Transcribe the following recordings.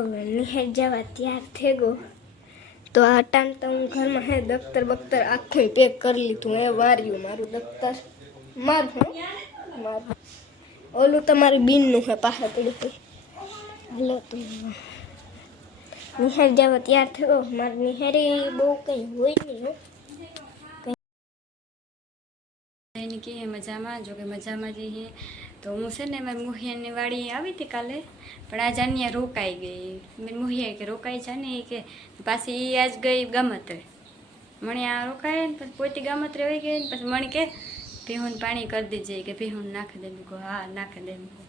निहार जावा तैयार थे गो तो अटान तो हूँ घर में है दफ्तर बख्तर आखे पैक कर ली तू ए वार्यू मारू दफ्तर मार मार ओलू तमारी बीन नु है पाहे पड़ी थी हेलो तुम निहार जावा तैयार थे गो मार निहारी बहु कहीं हुई नहीं हो કે મજામાં જો કે મજામાં જઈએ તો હું છે ને મારી મુહિયાની વાડી આવી હતી કાલે પણ આજ અહીંયા રોકાઈ ગઈ મેં મુહિયા કે રોકાઈ જા ને કે પાછી આજ ગઈ ગમત્રે મણી આ રોકાય ને પછી પોતી ગમત્રે હોઈ ગઈ ને પછી મણી કે ભીહું પાણી કરી દીજે કે ભીહું નાખી દે મૂકો હા નાખી દે મૂકો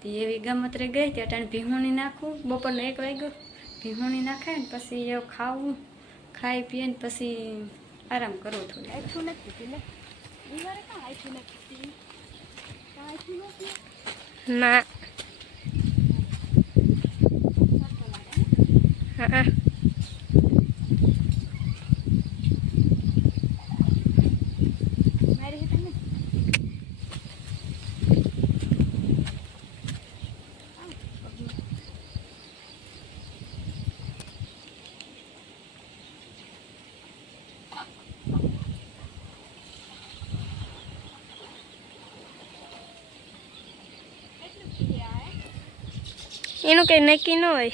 તો એવી ગમત્રે ગઈ તો અટાણે ભીહુંની નાખું બપોરનો 1 વાગ્યો ભીહુંની નાખાય ને પછી એવું ખાવું ખાઈ પીએ ને પછી આરામ કરવું થોડું આખું નથી ને ના હા એનું કઈ નક્કી ન હોય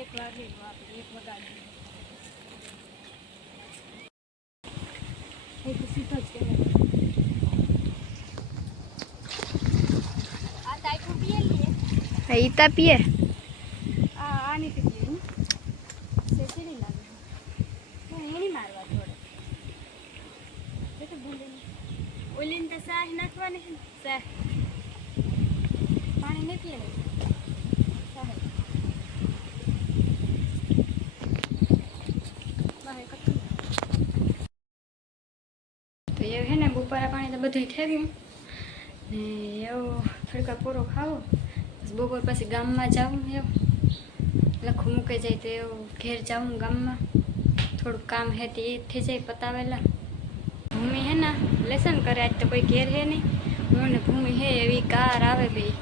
એક વાગે એક વગાડી સીધો જ આ તાઈકું પીએ લે ઈતા પીએ આની પીએ સેસરી લાગે એની મારવા થોડે એ તો ભૂલે ઓલીને તો સાહ નાખવાની સાહ પાણી નહીં પીએ તો એ હે ને બપોરા પાણી તો બધું થઈ ગયું ને એવું થોડીક પૂરો ખાવો બસ બપોર પછી ગામમાં જાઉં એવું લખું મૂકી જાય તો એવું ઘેર જાઉં ગામમાં થોડુંક કામ હે તે એ થઈ જાય પતાવેલા ભૂમિ હે ને લેસન કરે આજ તો કોઈ ઘેર હે નહીં હું ને ભૂમિ હે એવી કાર આવે ભાઈ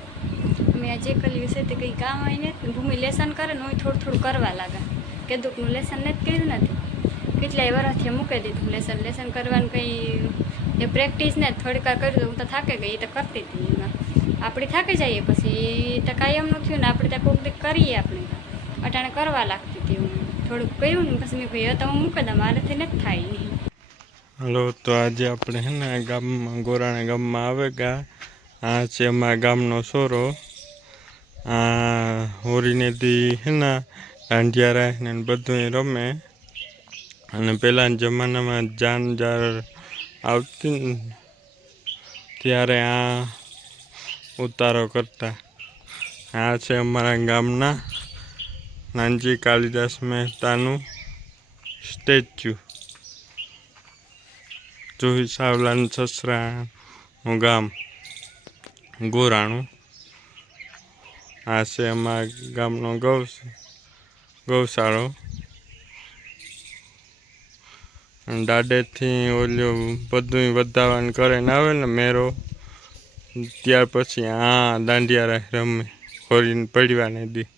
અમે આ જે કર્યું છે તે કંઈ કામ હોય ને ભૂમિ લેસન કરે ને હું થોડું કરવા લાગે કેદુકનું લેસન નથી કર્યું નથી કેટલાય વર્ષથી મૂકી દીધું લેસન કરવાનું કંઈ એ પ્રેક્ટિસ ને થોડીક વાર કર્યું તો હું તો થાકી ગઈ એ તો કરતી હતી એમાં આપણે થાકી જઈએ પછી તો કાયમનું થયું ને આપણે ત્યાં કોઈક દીક કરીએ આપણે અટાણે કરવા લાગતી હતી હું થોડુંક કર્યું ને પછી મેં કહ્યું તો હું મૂકી દઉં મારેથી નથી થાય નહીં હલો તો આજે આપણે હે ને ગામમાં ગોરાણા ગામમાં આવે ગયા આ છે અમારા ગામનો સોરો આ હોરીને દી હે ને દાંડિયા રાખીને બધું રમે અને પહેલાંના જમાનામાં જાન જાર આવતી ત્યારે આ ઉતારો કરતા આ છે અમારા ગામના નાનજી કાલિદાસ મહેતાનું સ્ટેચ્યુ જોઈ સાવલાન સસરાનું ગામ ગોરાણું આ છે અમારા ગામનો ગૌશાળો દાડેથી ઓલું બધું વધાવાનું કરે ને આવે ને મેરો ત્યાર પછી આ દાંડિયા રમે હોરીને પડવાને દી